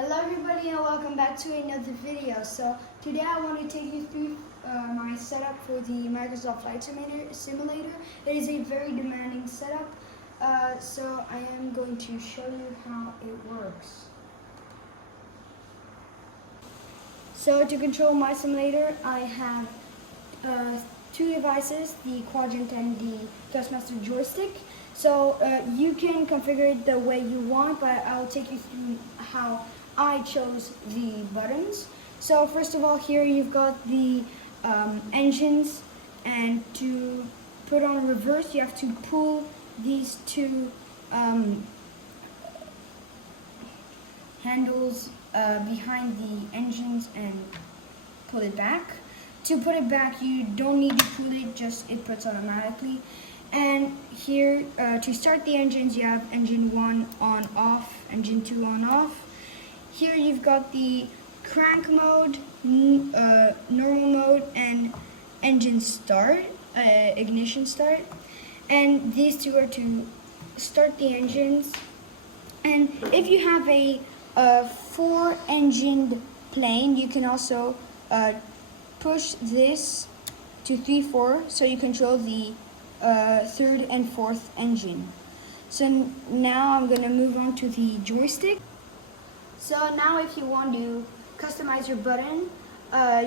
Hello everybody and welcome back to another video. So today I want to take you through my setup for the Microsoft Flight Simulator. It is a very demanding setup, so I am going to show you how it works. So to control my simulator, I have two devices, the quadrant and the Thrustmaster joystick. So you can configure it the way you want, but I'll take you through how I chose the buttons. So first of all, here you've got the engines, and to put on reverse you have to pull these two handles behind the engines and pull it back. To put it back you don't need to pull it, just it puts automatically. And here to start the engines you have engine 1 on off, engine 2 on off. Here you've got the crank mode, normal mode, and engine start, ignition start. And these two are to start the engines. And if you have a 4-engined plane, you can also push this to 3-4, so you control the 3rd and 4th engine. So now I'm going to move on to the joystick. So now if you want to customize your button,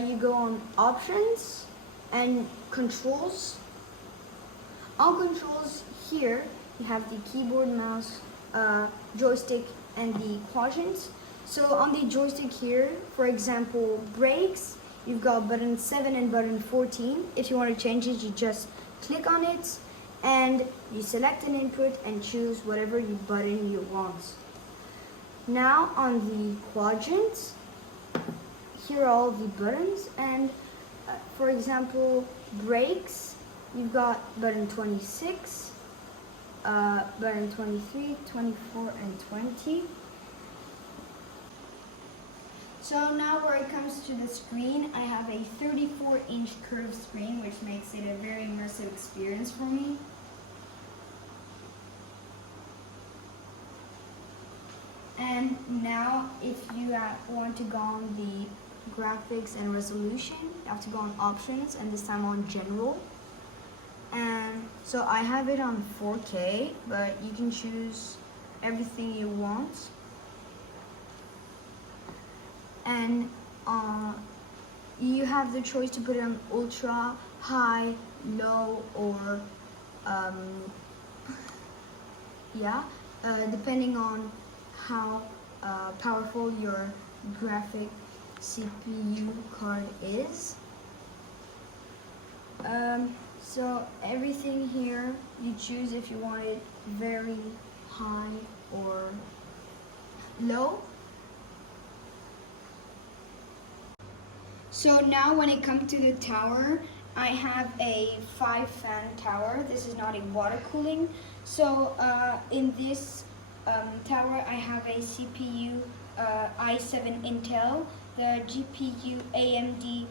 you go on options and controls. On controls here, you have the keyboard, mouse, joystick, and the quadrants. So on the joystick here, for example, brakes, you've got button 7 and button 14. If you want to change it, you just click on it and you select an input and choose whatever button you want. Now on the quadrants, here are all the buttons, and for example, brakes, you've got button 26, button 23, 24, and 20. So now where it comes to the screen, I have a 34-inch curved screen, which makes it a very immersive experience for me. And now if you want to go on the graphics and resolution, you have to go on options, and this time on general. And so I have it on 4K, but you can choose everything you want. And you have the choice to put it on ultra, high, low, or depending on how powerful your graphic CPU card is. So everything here you choose if you want it very high or low. So now when it comes to the tower, I have a 5-fan tower. This is not a water cooling. So in this tower I have a CPU i7 Intel, the GPU AMD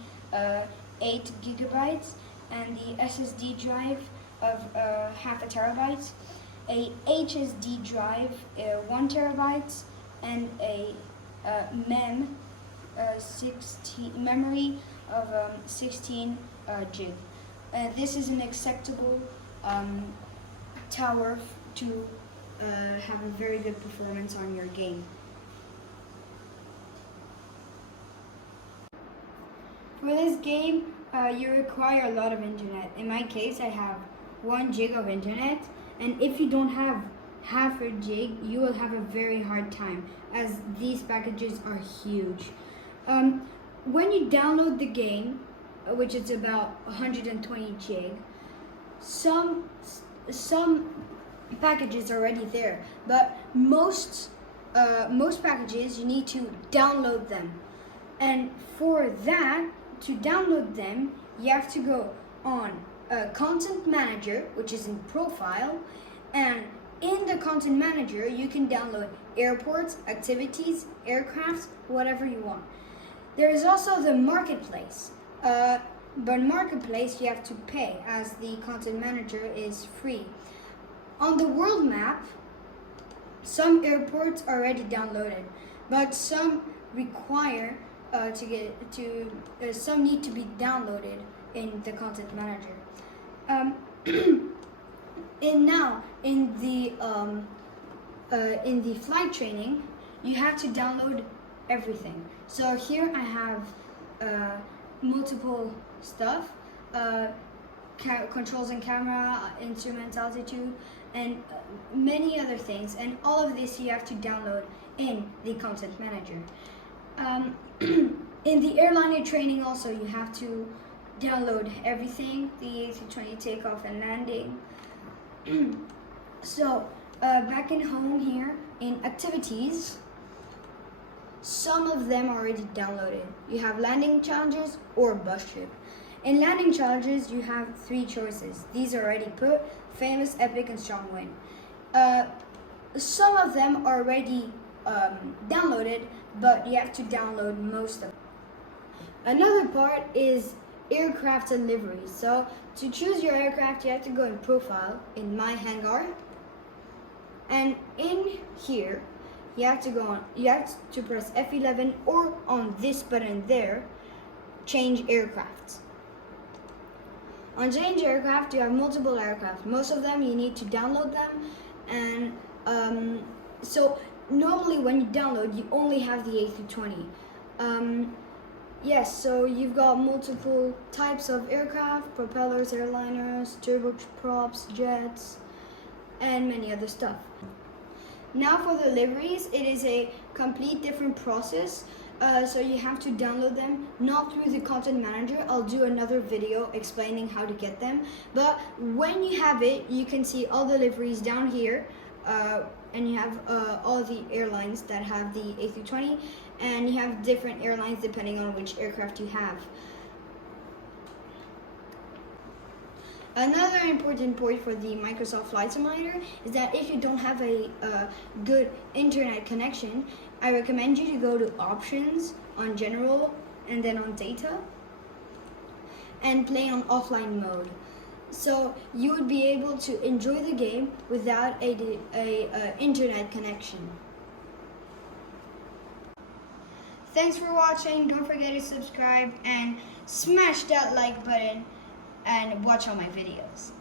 8 gigabytes, and the SSD drive of half a terabyte, a HSD drive 1 terabyte, and a memory of 16 gig. This is an acceptable tower to have a very good performance on your game. For this game, you require a lot of internet. In my case, I have 1 gig of internet, and if you don't have half a gig, you will have a very hard time, as these packages are huge. When you download the game, which is about 120 gig, some packages are already there, but most packages you need to download them. And for that, to download them, you have to go on Content Manager, which is in Profile, and in the Content Manager you can download airports, activities, aircrafts, whatever you want. There is also the Marketplace, but Marketplace you have to pay, as the Content Manager is free. On the world map, some airports are already downloaded, but some require some need to be downloaded in the content manager. And now in the flight training, you have to download everything. So here I have multiple stuff, controls and camera, instrument altitude, and many other things. And all of this you have to download in the content manager. In the airliner training also, you have to download everything, the A320 takeoff and landing. So back in home here, in activities, some of them are already downloaded. You have landing challenges or bus trip. In landing challenges, you have 3 choices. These are already put: famous, epic, and strong wind. Some of them are already downloaded, but you have to download most of them. Another part is aircraft and liveries. So to choose your aircraft, you have to go in profile, in my hangar, and in here you have to press F11 or on this button there, change aircraft. On change aircraft, you have multiple aircraft. Most of them you need to download them, and so normally when you download, you only have the A320. Yes, so you've got multiple types of aircraft: propellers, airliners, turboprops, jets, and many other stuff. Now for the liveries, it is a complete different process. So you have to download them, not through the content manager. I'll do another video explaining how to get them. But when you have it, you can see all the liveries down here. And you have all the airlines that have the A320, and you have different airlines depending on which aircraft you have. Another important point for the Microsoft Flight Simulator is that if you don't have a good internet connection, I recommend you to go to Options, on General, and then on Data, and play on offline mode. So you would be able to enjoy the game without a internet connection. Thanks for watching. Don't forget to subscribe and smash that like button and watch all my videos.